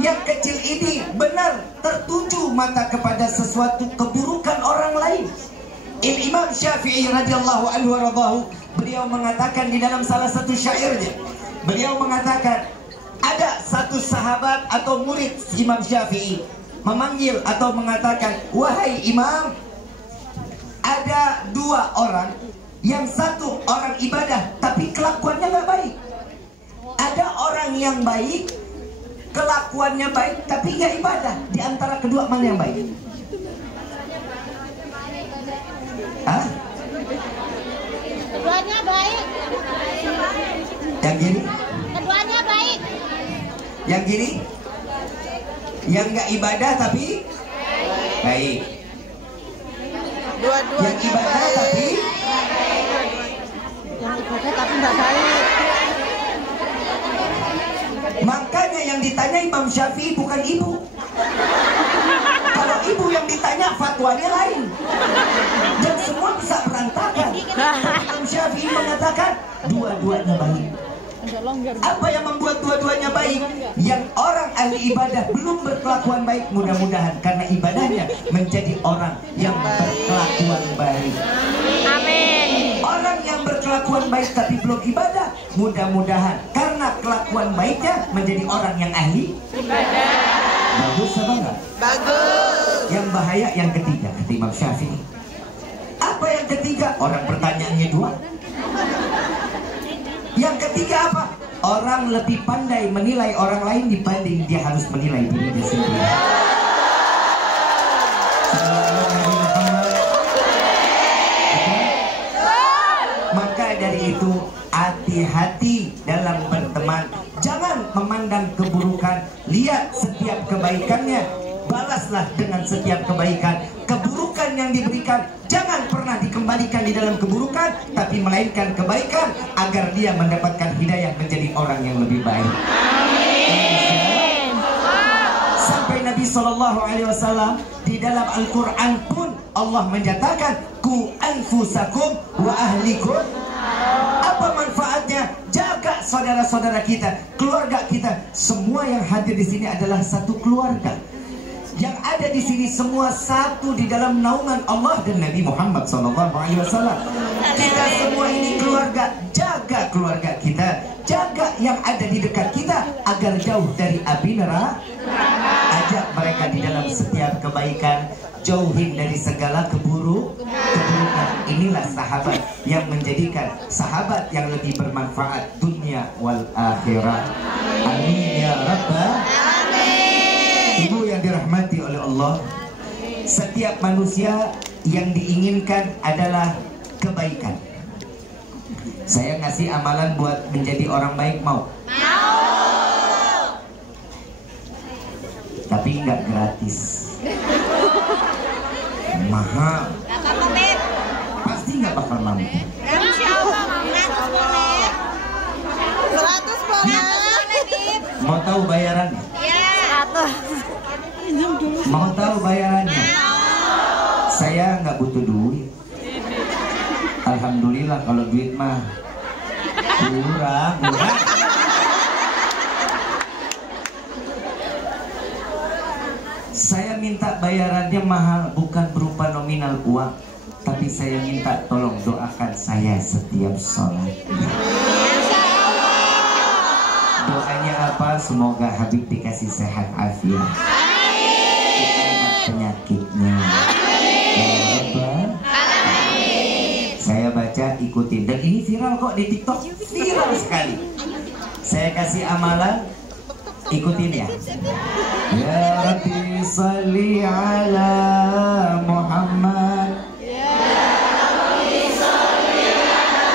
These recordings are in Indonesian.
yang kecil ini benar tertuju mata kepada sesuatu keburukan orang lain. Imam Syafi'i radhiyallahu anhu waradahu, beliau mengatakan di dalam salah satu syairnya, beliau mengatakan ada satu sahabat atau murid Imam Syafi'i memanggil atau mengatakan, wahai Imam, ada dua orang, yang satu orang ibadah tapi kelakuannya nggak baik. Ada orang yang baik, kelakuannya baik tapi nggak ibadah. Di antara kedua mana yang baik? Hah? Keduanya baik. Yang gini? Keduanya baik. Yang gini? Yang nggak ibadah tapi baik. Yang ibadah tapi nggak baik. Makanya yang ditanya Imam Syafi'i bukan ibu. Kalau ibu yang ditanya fatwanya lain, dan semua bisa berantakan. Imam Syafi'i mengatakan dua-duanya baik. Apa yang membuat dua-duanya baik? Yang orang ahli ibadah belum berkelakuan baik, mudah-mudahan karena ibadahnya menjadi orang yang berkelakuan baik. Amin. Orang yang berkelakuan baik tapi belum ibadah, mudah-mudahan karena kelakuan baiknya menjadi orang yang ahli Ibadah. Bagus apa enggak? Bagus. Yang bahaya yang ketiga, kata Imam Syafi'i. Apa yang ketiga? Orang pertanyaannya dua. Yang ketiga apa? Orang lebih pandai menilai orang lain dibanding dia harus menilai dirinya sendiri. Maka dari itu hati-hati dalam berteman. Jangan memandang keburukan, lihat setiap kebaikannya, balaslah dengan setiap kebaikan. Keburukan yang diberikan jangan pernah dikembalikan di dalam keburukan, tapi melainkan kebaikan agar dia mendapatkan hidayah menjadi orang yang lebih baik. Amin. Sampai Nabi SAW di dalam Al-Quran pun Allah menyatakan ku anfusakum wa ahlikum. Apa manfaatnya? Jaga saudara-saudara kita, keluarga kita. Semua yang hadir di sini adalah satu keluarga. Yang ada di sini semua satu di dalam naungan Allah dan Nabi Muhammad SAW. Kita semua ini keluarga. Jaga keluarga kita, jaga yang ada di dekat kita agar jauh dari api neraka. Ajak mereka di dalam setiap kebaikan, jauhin dari segala keburukan. Inilah sahabat yang menjadikan sahabat yang lebih bermanfaat dunia wal akhirah. Amin ya rabbal. Ibu yang dirahmati oleh Allah, setiap manusia yang diinginkan adalah kebaikan. Saya ngasih amalan buat menjadi orang baik, mau? Tapi nggak gratis, mahal. Pasti nggak bakal mampu. Mau tahu bayarannya? Mau tahu bayarannya? Saya nggak butuh duit. Alhamdulillah, kalau duit mah murah. Saya minta bayarannya mahal, bukan berupa nominal uang, tapi saya minta tolong doakan saya setiap sholat. Doanya apa? Semoga Habib dikasih sehat afiat, penyakitnya. Saya baca, ikutin. Dan ini viral kok di TikTok, viral sekali. Saya kasih amalan, ikutin ya. Ya Rabbi salli ala Muhammad. Ya Rabbi salli ala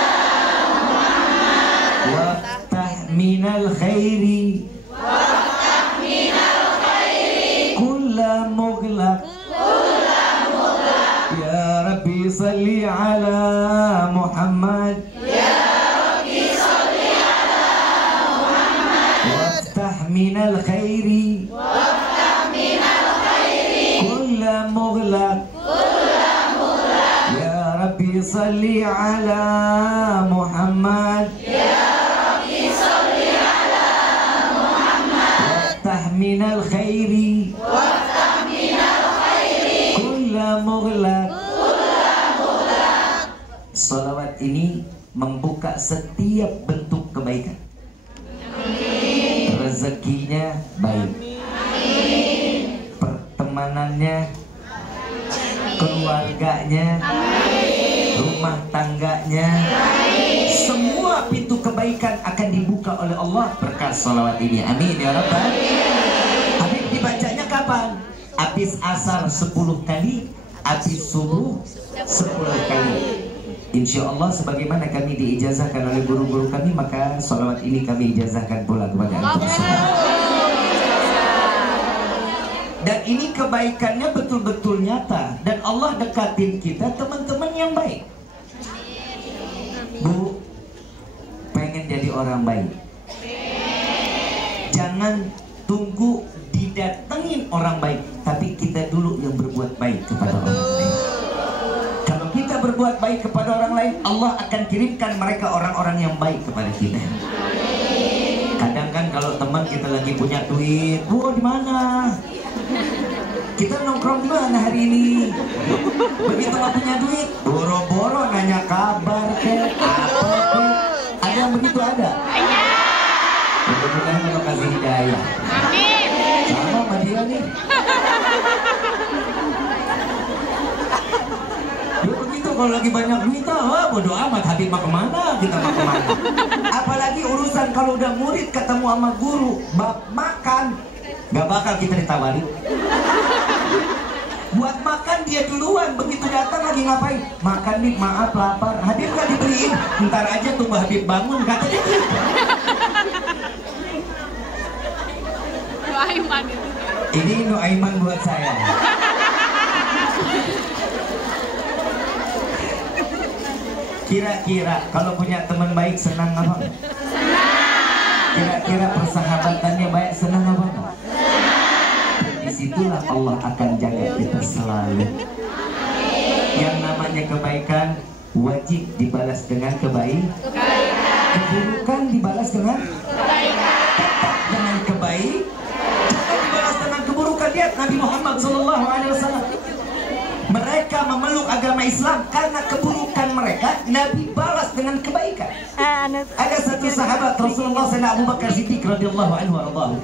Muhammad. Waftah minal khairi. Waftah minal khairi. Kulla mughlaq. Ya Rabbi salli ala Muhammad. Ya Rabbi salli ala Muhammad. Waftah minal khairi. Waftah minal khairi. Kulla mughlaq. Kulla mughlaq. Ya Rabbi salli ala Muhammad. Ya Rabbi salli ala Muhammad. Waftah minal khairi kulla mughlaq. Salawat ini membuka setiap bentuk kebaikan. Rezekinya baik, pertemanannya, keluarganya, rumah tangganya, semua pintu kebaikan akan dibuka oleh Allah berkat salawat ini. Amin ya Rabbal. Habis dibacanya kapan? Habis asar 10 kali, habis subuh 10 kali. Insya Allah sebagaimana kami diijazahkan oleh guru-guru kami, maka salawat ini kami ijazahkan pula kepada antum semua. Dan ini kebaikannya betul-betul nyata. Dan Allah dekatin kita teman-teman yang baik. Bu, pengen jadi orang baik, jangan tunggu didatengin orang baik, tapi kita dulu yang berbuat baik kepada orang lain. Kalau kita berbuat baik kepada orang lain, Allah akan kirimkan mereka orang-orang yang baik kepada kita. Kadang kan kalau teman kita lagi punya duit, bu di mana? Kita nongkrong di mana hari ini? Begitu nggak punya duit, boro-boro nanya kabar ke apa ke? Ada yang begitu ada? Mudah-mudahan Allah kasih hidayah. Amin. Sama sama dia nih. Ya begitu kalau lagi banyak duit, bodo amat, Habib mah kemana, kita mah kemana. Apalagi urusan kalau udah murid ketemu sama guru, bab makan, gak bakal kita ditawari. Buat makan dia duluan, begitu datang lagi ngapain? Makan nih, maaf lapar. Habib gak dibeliin, ntar aja tunggu Habib bangun, katanya gitu. Nuaiman itu. Ini Nuaiman buat saya. Kira-kira kalau punya teman baik senang apa? Kira-kira persahabatannya baik senang apa? Disitulah Allah akan jaga kita selalu. Yang namanya kebaikan wajib dibalas dengan kebaikan, keburukan dibalas dengan kebaikan, tetap dengan kebaikan, jangan dibalas dengan keburukan. Lihat Nabi Muhammad SAW, mereka memeluk agama Islam karena keburukan mereka, Nabi balas dengan kebaikan. Ada satu sahabat Rasulullah Abu Bakar Siddiq radhiyallahu anhu ardahu.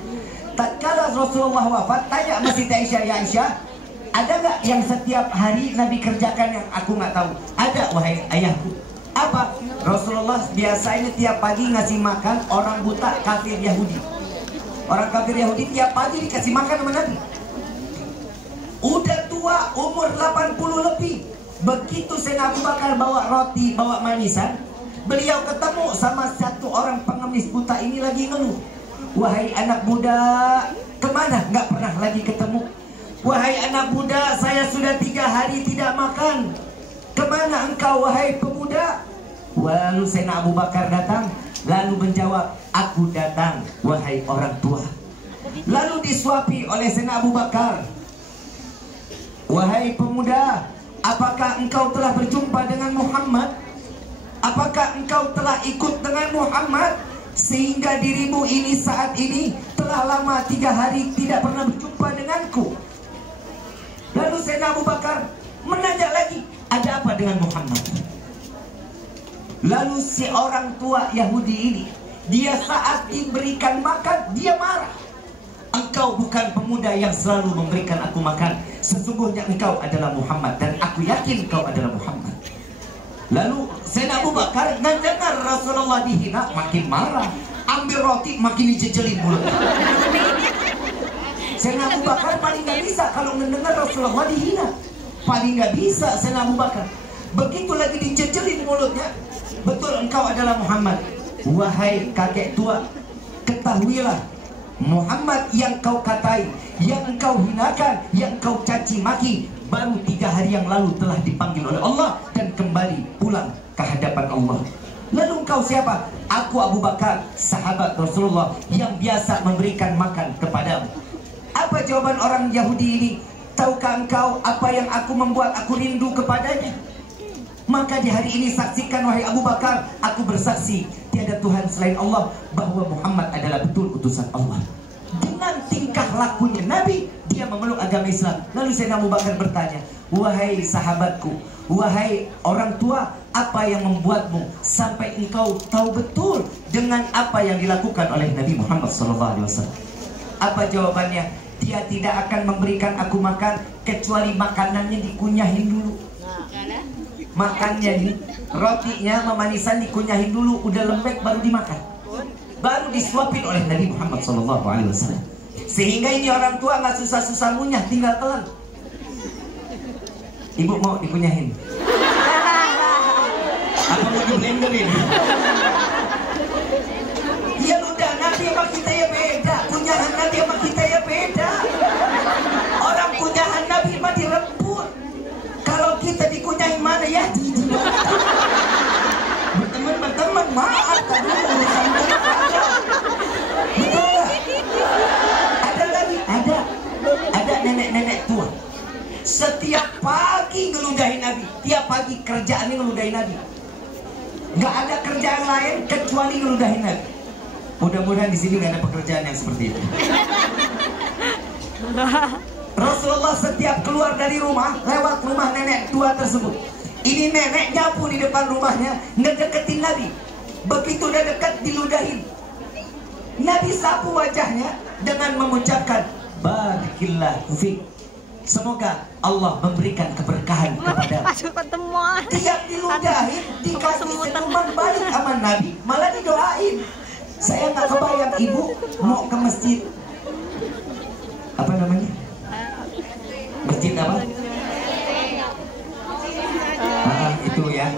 Tatkala Rasulullah wafat, tanya sama Siti Aisyah, ya Aisyah, ada nggak yang setiap hari Nabi kerjakan yang aku nggak tahu? Ada, wahai ayahku. Apa? Rasulullah biasanya tiap pagi ngasih makan orang buta kafir Yahudi. Orang kafir Yahudi tiap pagi dikasih makan sama Nabi. Udah tua, umur 80 lebih. Begitu Sayyidina Abu Bakar bawa roti, bawa manisan, beliau ketemu sama satu orang pengemis buta ini lagi ngeluh. Wahai anak muda, kemana? Nggak pernah lagi ketemu. Wahai anak muda, saya sudah 3 hari tidak makan. Kemana engkau wahai pemuda? Lalu Sayyidina Abu Bakar datang, lalu menjawab, aku datang wahai orang tua. Lalu disuapi oleh Sayyidina Abu Bakar, wahai pemuda, apakah engkau telah berjumpa dengan Muhammad? Apakah engkau telah ikut dengan Muhammad? Sehingga dirimu ini saat ini telah lama 3 hari tidak pernah berjumpa denganku. Lalu Sayyidina Abu Bakar menanya lagi, ada apa dengan Muhammad? Lalu si orang tua Yahudi ini, dia saat diberikan makan, dia marah. Engkau bukan pemuda yang selalu memberikan aku makan. Sesungguhnya engkau adalah Muhammad, dan aku yakin engkau adalah Muhammad. Lalu Sayyidina Abu Bakar mendengar Rasulullah dihina, makin marah. Ambil roti, makin dijejelin mulut. Sayyidina Abu Bakar paling gak bisa kalau mendengar Rasulullah dihina. Paling gak bisa Sayyidina Abu Bakar. Begitu lagi dijejelin mulutnya, betul engkau adalah Muhammad. Wahai kakek tua, ketahuilah, Muhammad yang kau katai, yang engkau hinakan, yang kau caci maki, baru 3 hari yang lalu telah dipanggil oleh Allah dan kembali pulang ke hadapan Allah. Lalu engkau siapa? Aku Abu Bakar, sahabat Rasulullah yang biasa memberikan makan kepadamu. Apa jawaban orang Yahudi ini? Tahukah engkau apa yang aku membuat aku rindu kepadanya? Maka di hari ini saksikan wahai Abu Bakar, aku bersaksi tiada Tuhan selain Allah, bahwa Muhammad adalah betul utusan Allah. Dengan tingkah lakunya Nabi, dia memeluk agama Islam. Lalu Sayyidina Abu Bakar bertanya, wahai sahabatku, wahai orang tua, apa yang membuatmu sampai engkau tahu betul dengan apa yang dilakukan oleh Nabi Muhammad SAW? Apa jawabannya? Dia tidak akan memberikan aku makan kecuali makanannya dikunyahin dulu. Makannya nih, rotinya memanisan dikunyahin dulu, udah lembek baru dimakan, baru disuapin oleh Nabi Muhammad SAW. Sehingga ini orang tua nggak susah-susah ngunyah, tinggal telan. Ibu mau dikunyahin? Apa mau di blenderin? Ya udah, Nabi sama kita ya beda. Kunyahan Nabi sama kita ya beda. Orang kunyahan Nabi mah direbut. Kalau kita dikunyahin mana ya? Berteman, maaf kan urusan ada. Betul nggak? Ada lagi, ada nenek-nenek tua. Setiap pagi ngeludahin Nabi, tiap pagi kerjaannya ngeludahin Nabi. Nggak ada kerjaan lain kecuali ngeludahin Nabi. Mudah-mudahan di sini nggak ada pekerjaan yang seperti itu. Rasulullah setiap keluar dari rumah, lewat rumah nenek tua tersebut. Ini nenek nyapu di depan rumahnya, ngedeketin Nabi. Begitu udah dekat, diludahin. Nabi sapu wajahnya dengan mengucapkan, Barakillah Fik. Semoga Allah memberikan keberkahan kepada. Tiap diludahin, dikasih senyuman balik sama Nabi, malah didoain. Saya nggak kebayang ibu mau ke masjid, apa namanya? Masjid apa? Itu ya.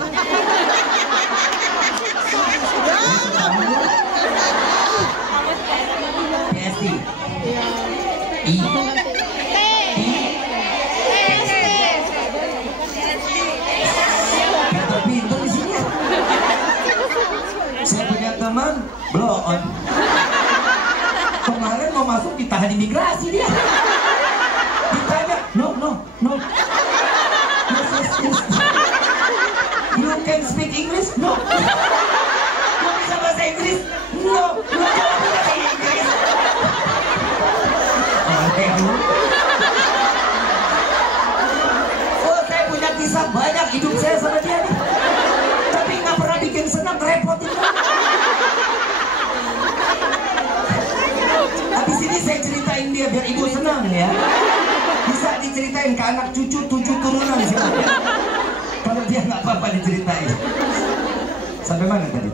PSD. Pintar di sini. Saya punya teman blow on. Kemarin mau masuk ditahan imigrasi dia. Ditanya, no. Yes. You can speak English? No. Lu bisa bahasa Inggris? No. Lu jangan bahasa Inggris. Oh, saya punya kisah banyak hidup saya sama dia nih. Tapi nggak pernah bikin senang, repotin. Habis ini saya ceritain dia biar ibu senang ya. Bisa diceritain ke anak cucu 7 turunan silakan. Kalau dia nggak apa-apa diceritain. Sampai mana tadi?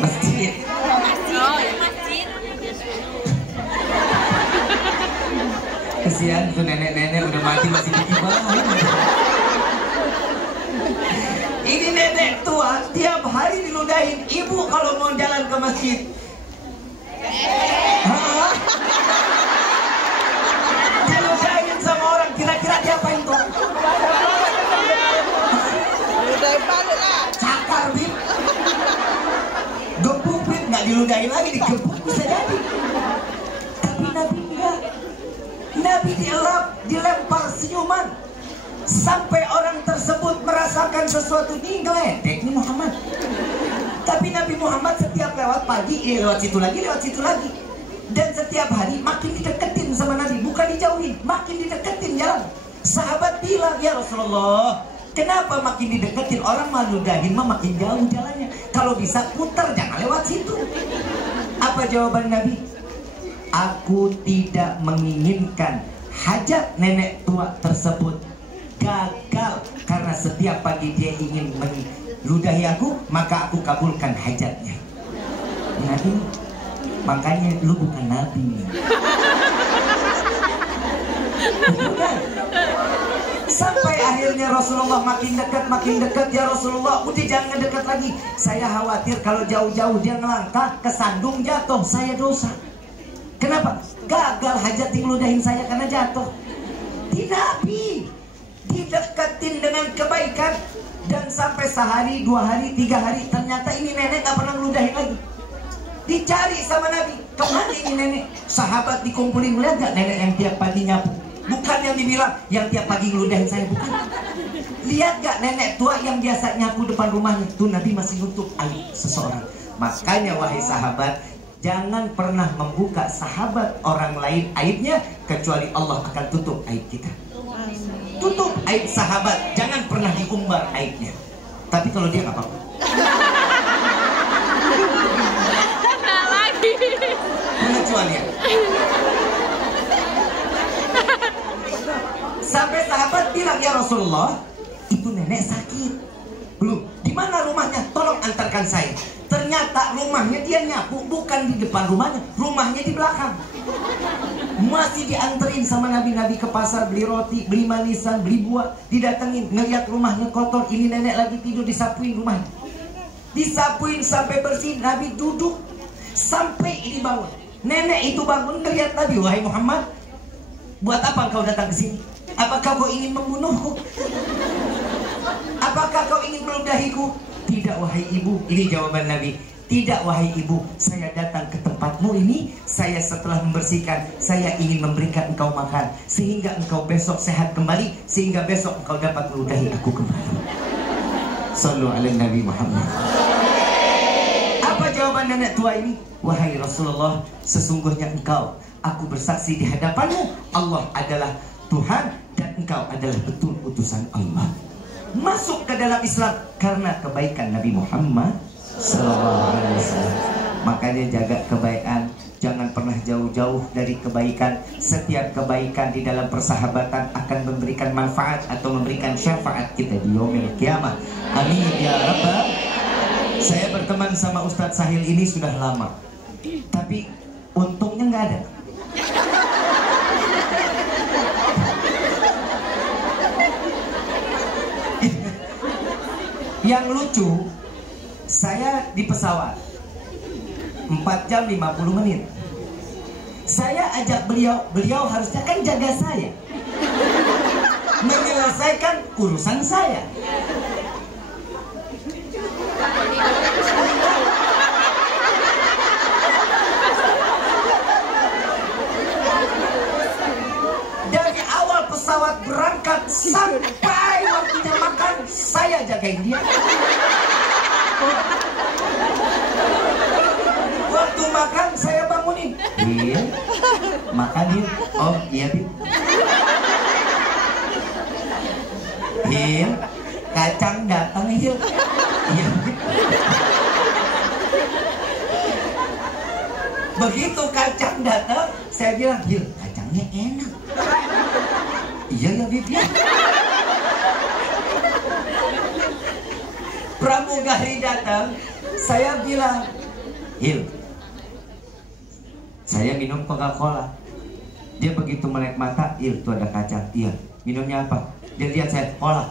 Masjid. Kesian tuh nenek-nenek udah mati masih di bawah. Ini nenek tua tiap hari diludahin. Ibu kalau mau jalan ke masjid, diludahin sama orang, kira-kira diapain tuh? Cakar bib, gebuk bib, nggak diludahin lagi, digebuk bisa jadi. Tapi Nabi enggak. Nabi dilempar senyuman sampai orang tersebut merasakan sesuatu. Ini ngeledek nih Muhammad. Tapi Nabi Muhammad setiap lewat pagi, lewat situ lagi. Dan setiap hari makin dideketin sama Nabi, bukan dijauhin, makin dideketin jalan. Sahabat bilang, ya Rasulullah, kenapa makin dideketin? Orang maludahin mah makin jauh jalannya. Kalau bisa putar, jangan lewat situ. Apa jawaban Nabi? Aku tidak menginginkan hajat nenek tua tersebut gagal, karena setiap pagi dia ingin meludahi aku, maka aku kabulkan hajatnya. Nah ini makanya lu bukan Nabi. Bukan. Sampai akhirnya Rasulullah makin dekat, ya Rasulullah udah jangan dekat lagi, saya khawatir kalau jauh-jauh dia ngelangkah kesandung jatuh, saya dosa. Kenapa? Gagal hajat ngeludahin saya karena jatuh. Di Nabi dideketin dengan kebaikan, dan sampai sehari, 2 hari, 3 hari ternyata ini nenek gak pernah ngeludahin lagi. Dicari sama Nabi, kemana ini nenek? Sahabat dikumpulin, melihat gak nenek yang tiap pagi nyapu? Bukan yang dibilang yang tiap pagi ngeludahin saya, bukan. Lihat gak nenek tua yang biasa nyapu depan rumahnya? Tuh Nabi masih nutup aib seseorang. Makanya wahai sahabat, jangan pernah membuka sahabat orang lain aibnya, kecuali Allah akan tutup aib kita. Tutup aib sahabat, jangan pernah diumbar aibnya. Tapi kalau dia gak apa-apa. Pengecualian. Sampai sahabat bilang, ya Rasulullah, itu nenek sakit. Belum, di mana rumahnya? Tolong antarkan saya. Ternyata rumahnya dia nyapu bukan di depan rumahnya, rumahnya di belakang. Masih dianterin sama nabi-nabi ke pasar, beli roti, beli manisan, beli buah. Didatengin, ngeliat rumahnya kotor. Ini nenek lagi tidur, disapuin rumahnya. Disapuin sampai bersih. Nabi duduk sampai ini bangun. Nenek itu bangun, ngeliat Nabi. Wahai Muhammad, buat apa engkau datang ke sini? Apakah kau ingin membunuhku? Apakah kau ingin meludahiku? Tidak wahai ibu. Ini jawaban Nabi. Tidak wahai ibu, saya datang ke tempatmu ini, saya setelah membersihkan, saya ingin memberikan engkau makan, sehingga engkau besok sehat kembali, sehingga besok engkau dapat meludahi aku kembali. Sallu ala Nabi Muhammad. Apa jawaban nenek tua ini? Wahai Rasulullah, sesungguhnya engkau, aku bersaksi di hadapanmu, Allah adalah Tuhan dan engkau adalah betul utusan Allah. Masuk ke dalam Islam karena kebaikan Nabi Muhammad sallallahu alaihi wasallam. Makanya jaga kebaikan, jangan pernah jauh-jauh dari kebaikan. Setiap kebaikan di dalam persahabatan akan memberikan manfaat atau memberikan syafaat kita di yaumil kiamah. Amin ya rabbal. Saya berteman sama Ustadz Sahil ini sudah lama, tapi untungnya nggak ada. Yang lucu, saya di pesawat 4 jam 50 menit. Saya ajak beliau, beliau harusnya kan jaga saya, menyelesaikan urusan saya. Dari awal pesawat berangkat sampai waktunya makan, saya jagain dia. Waktu makan saya bangunin. Iya, makan Hil. Oh iya Hil. Hil, kacang datang Hil. Iya. Begitu kacang datang, saya bilang, Hil, kacangnya enak. Iya ya Bib ya. Pramugari datang, saya bilang, Hil, saya minum Coca-Cola. Dia begitu melek mata, Hil, tuh ada kacang. Iya, minumnya apa? Dia lihat saya, cola.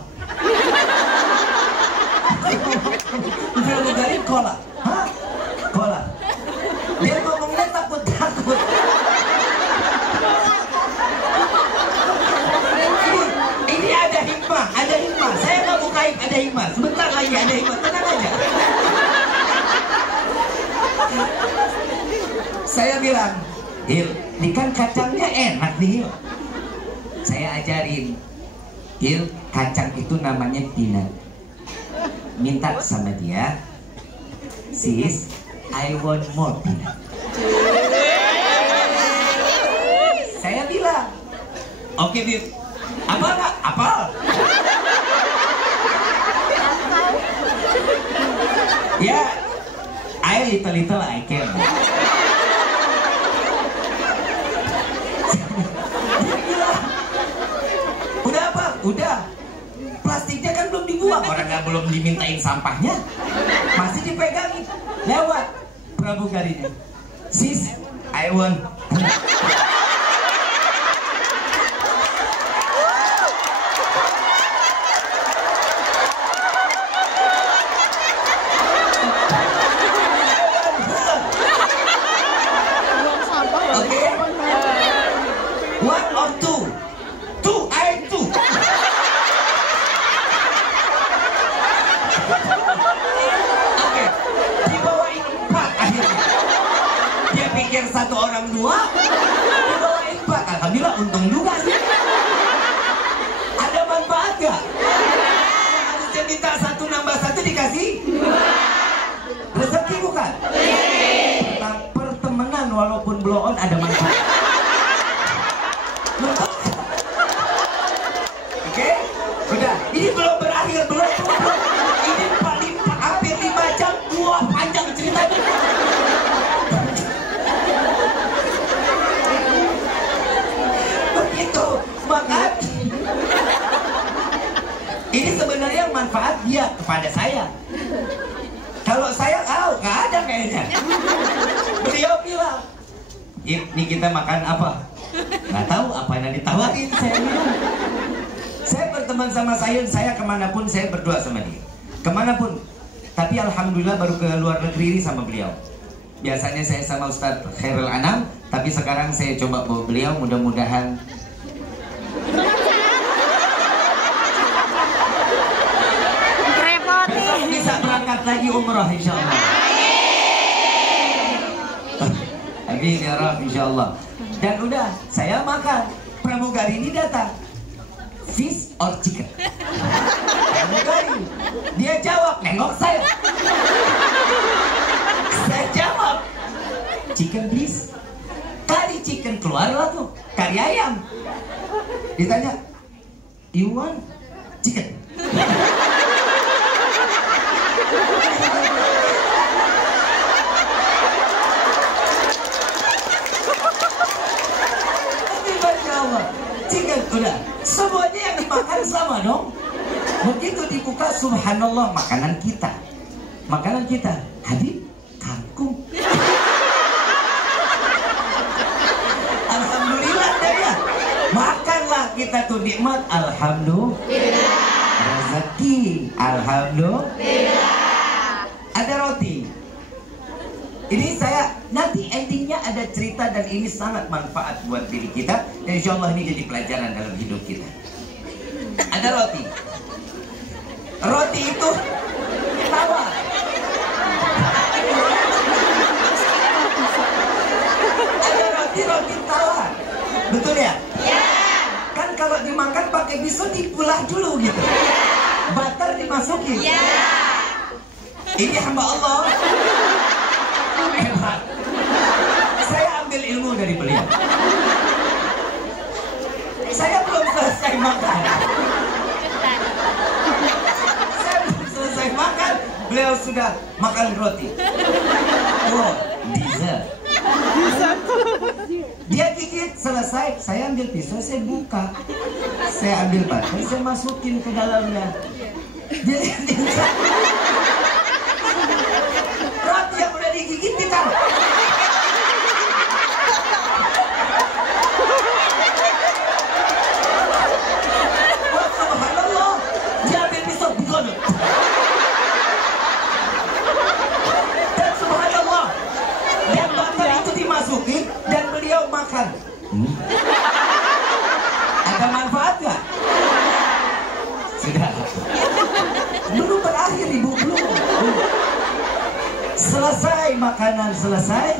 Pramugari cola. Hah? Cola. Dia ngomongnya takut-takut. Ini ada hikmah, ada hikmah. Saya nggak buka aib, ada hikmah. Sebentar lagi ada hikmah, tenang aja. Saya bilang, Hil, ini kan kacangnya enak nih Hil. Saya ajarin, Hil, kacang itu namanya peanut. Minta sama dia, sis, I want more peanut. Saya bilang, oke Bib, apa enggak? Apal. Ya, I little I can. Udah apa? Udah. Plastiknya kan belum dibuang, orang nggak belum dimintain sampahnya, masih dipegangin. Lewat pramugarinya, sis, I want. Satu orang dua, dibawain 4. Alhamdulillah untung juga sih. Ada manfaat gak? tambah 1 dikasih 2. Rezeki bukan? Pertemanan walaupun blow on ada manfaat. Oke? Udah, ini belum berakhir, belum. Ini paling hampir 5 jam, wah panjang ceritanya. Begitu, maka ini sebenarnya manfaat dia kepada saya. Kalau saya nggak ada kayaknya. Beliau bilang, ini kita makan apa? Nggak tahu apa yang ditawarin, saya bilang. Saya berteman sama saya kemanapun saya berdoa sama dia. Kemanapun. Tapi alhamdulillah baru ke luar negeri ini sama beliau. Biasanya saya sama Ustadz Khairul Anam, tapi sekarang saya coba bawa beliau, mudah-mudahan besok bisa berangkat lagi umrah insyaallah. Amin ya Rabb insyaallah. Dan udah, saya makan. Pramugari ini datang. Fish or chicken? Pramugari. Dia jawab, nengok saya. Saya jawab, chicken please. Kari chicken keluarlah tuh, kari ayam. Ditanya, you want chicken? Chicken, udah. Semuanya yang dimakan sama dong. Begitu dibuka, subhanallah, makanan kita. Makanan kita, Habib, kangkung. Alhamdulillah deh ya. Makanlah kita tuh nikmat, alhamdulillah. Rezeki, alhamdulillah. Ada roti. Ini saya nanti endingnya ada cerita dan ini sangat manfaat buat diri kita dan insya Allah ini jadi pelajaran dalam hidup kita. Ada roti. Roti itu tawar. Ada roti tawar. Betul ya? Ya. Kan kalau dimakan pakai pisau dipulah dulu gitu. Butter dimasukin. Ya. Ini hamba Allah. Hebat. Saya ambil ilmu dari beliau. Saya belum selesai makan. Saya belum selesai makan, beliau sudah makan roti. Oh, dessert. Dia gigit selesai, saya ambil pisau, saya buka. Saya ambil butter, saya masukin ke dalamnya. Dia roti yang udah digigit ditaruh. Wah, subhanallah, dia ambil pisau bukan. Dan subhanallah, dan butter itu dimasukin dan beliau makan. Ada manfaat nggak? Sudah. Belum berakhir ibu, belum. Selesai makanan selesai,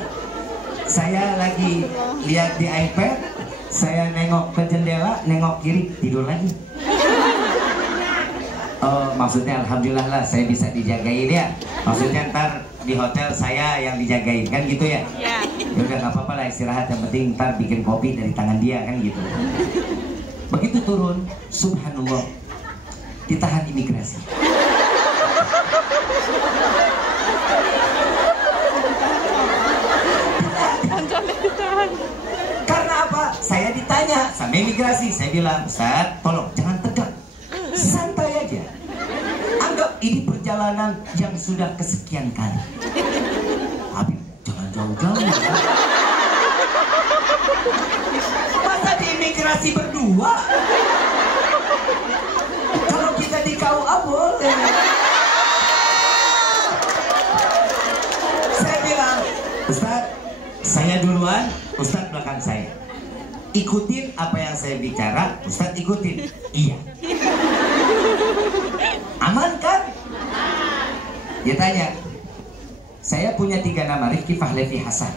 saya lagi lihat di iPad, saya nengok ke jendela, nengok kiri, tidur lagi. Oh, maksudnya alhamdulillah lah saya bisa dijagain ya. Maksudnya ntar di hotel saya yang dijagain kan gitu ya? Iya. Ya udah nggak apa-apa lah, istirahat, yang penting ntar bikin kopi dari tangan dia kan gitu. Begitu turun, subhanallah, ditahan imigrasi. Karena apa? Saya ditanya sama imigrasi, saya bilang, Ustaz, tolong jangan tegang, santai aja. Anggap ini perjalanan yang sudah kesekian kali. Habib, jangan jauh-jauh. Masa di imigrasi berdua? Kalau kita di KUA boleh. Saya bilang, Ustaz, saya duluan, Ustaz belakang saya. Ikutin apa yang saya bicara, Ustaz ikutin. Iya. Aman kan? Dia tanya, saya punya 3 nama, Rifki, Fahlevi, Hasan.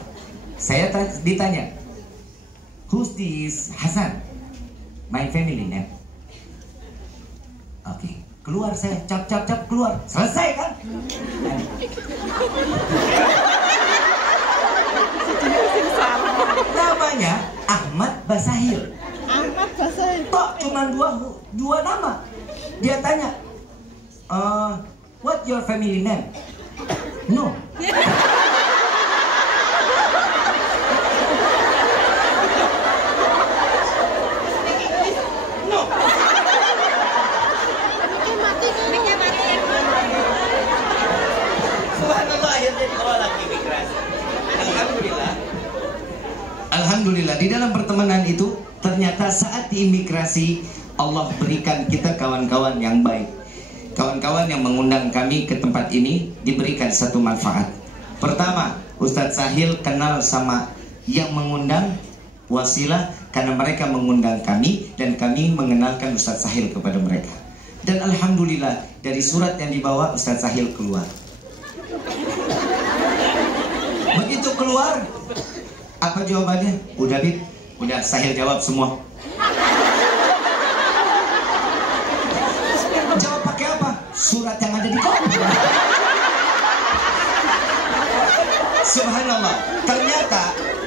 Saya ditanya, who's this Hasan? My family name. Oke, Keluar saya, cap keluar. Selesai kan? Namanya Ahmad Basahil. Tok cuma dua nama. Dia tanya, what your family name? No. Subhanallah, yang jadi orang imigrasi. Alhamdulillah di dalam pertemanan itu ternyata saat di imigrasi Allah berikan kita kawan-kawan yang baik. Kawan-kawan yang mengundang kami ke tempat ini diberikan satu manfaat. Pertama, Ustadz Sahil kenal sama yang mengundang, wasilah karena mereka mengundang kami dan kami mengenalkan Ustadz Sahil kepada mereka. Dan alhamdulillah dari surat yang dibawa Ustadz Sahil keluar. Begitu keluar, apa jawabannya? Udah Bib, udah Sahil jawab semua. Jawab pakai apa? Surat yang ada di kopi. Subhanallah. Ternyata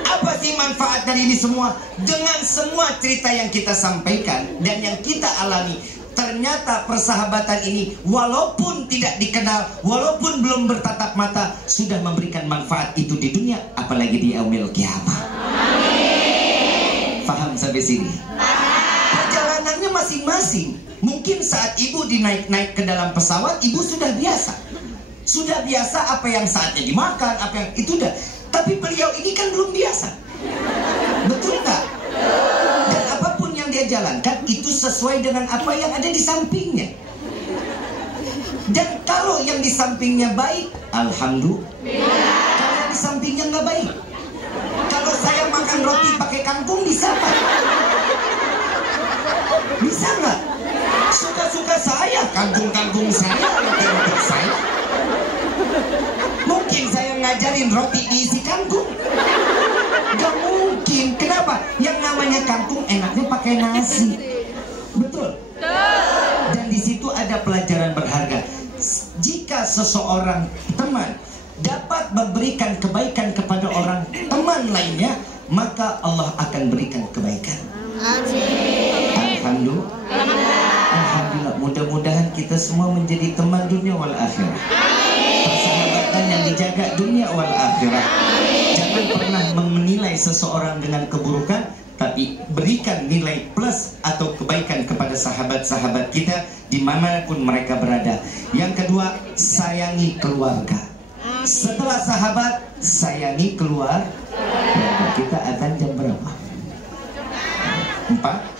apa sih manfaat dari ini semua? Dengan semua cerita yang kita sampaikan dan yang kita alami, ternyata persahabatan ini walaupun tidak dikenal, walaupun belum bertatap mata, sudah memberikan manfaat itu di dunia, apalagi di yaumil qiyamah. Faham sampai sini? Perjalanannya masing-masing. Mungkin saat ibu dinaik-naik ke dalam pesawat, ibu sudah biasa. Sudah biasa apa yang saatnya dimakan, apa yang itu dah. Tapi beliau ini kan belum biasa. Betul nggak? Dan apapun yang dia jalankan itu sesuai dengan apa yang ada di sampingnya. Dan kalau yang di sampingnya baik, alhamdulillah. Kalau yang di sampingnya nggak baik, kalau saya makan roti pakai kangkung bisa nggak? Bisa nggak? Suka-suka saya, kangkung-kangkung saya, roti-roti saya. Mungkin saya ngajarin roti diisi kangkung? Gak mungkin. Kenapa? Yang namanya kangkung enaknya pakai nasi. Betul? Dan di situ ada pelajaran berharga. Jika seseorang teman dapat memberikan kebaikan kepada orang teman lainnya, maka Allah akan berikan kebaikan. Alhamdulillah. Alhamdulillah. Mudah-mudahan kita semua menjadi teman dunia wal akhirah. Persahabatan yang dijaga dunia wal akhirah. Jangan pernah menilai seseorang dengan keburukan, tapi berikan nilai plus atau kebaikan kepada sahabat-sahabat kita dimanapun mereka berada. Yang kedua, sayangi keluarga. Setelah sahabat, sayangi keluarga. Kita akan jam berapa? 4?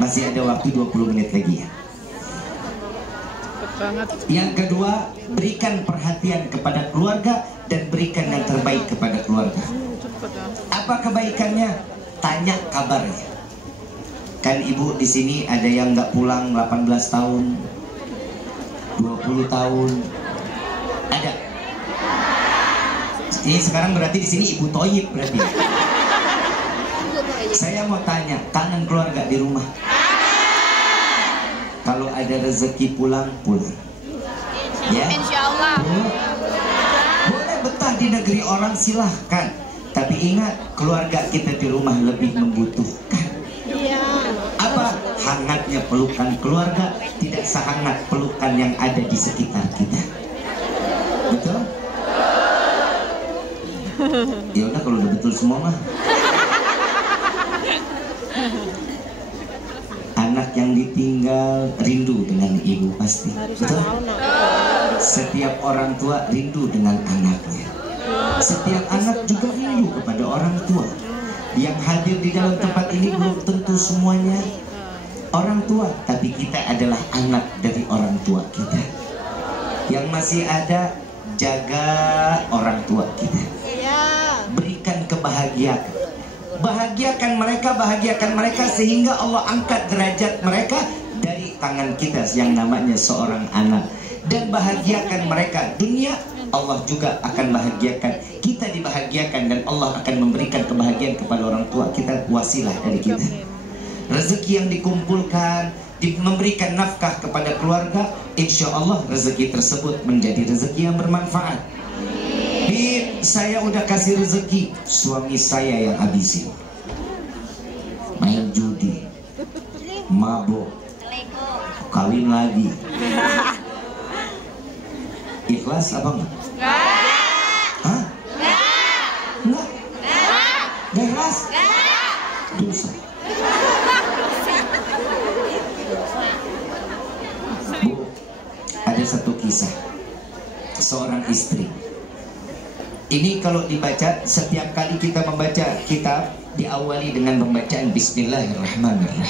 Masih ada waktu 20 menit lagi ya. Yang kedua, berikan perhatian kepada keluarga dan berikan yang terbaik kepada keluarga. Apa kebaikannya? Tanya kabarnya. Kan ibu di sini ada yang nggak pulang 18 tahun, 20 tahun, ada. Ini sekarang berarti di sini ibu toyib berarti. Saya mau tanya, kangen keluarga di rumah? Kalau ada rezeki pulang. Ya? Insyaallah. Boleh betah di negeri orang silahkan. Tapi ingat, keluarga kita di rumah lebih membutuhkan. Apa? Hangatnya pelukan keluarga tidak sehangat pelukan yang ada di sekitar kita. Betul? Ya udah kalau udah betul semua mah. Anak yang ditinggal rindu dengan ibu pasti. Betul? Setiap orang tua rindu dengan anaknya. Setiap anak juga rindu kepada orang tua. Yang hadir di dalam tempat ini belum tentu semuanya orang tua, tapi kita adalah anak dari orang tua kita. Yang masih ada, jaga orang tua kita. Berikan kebahagiaan. Bahagiakan mereka sehingga Allah angkat derajat mereka dari tangan kita yang namanya seorang anak. Dan bahagiakan mereka dunia, Allah juga akan bahagiakan. Kita dibahagiakan dan Allah akan memberikan kebahagiaan kepada orang tua kita, wasilah dari kita. Rezeki yang dikumpulkan memberikan nafkah kepada keluarga, insya Allah rezeki tersebut menjadi rezeki yang bermanfaat. Bib, saya udah kasih rezeki, suami saya yang habisin. Main judi, mabuk, kawin lagi. Ikhlas apa enggak? Hah? Enggak? Enggak ikhlas? Dosa. Bu, ada satu kisah seorang istri. Ini kalau dibaca, setiap kali kita membaca kitab diawali dengan pembacaan Bismillahirrahmanirrahim.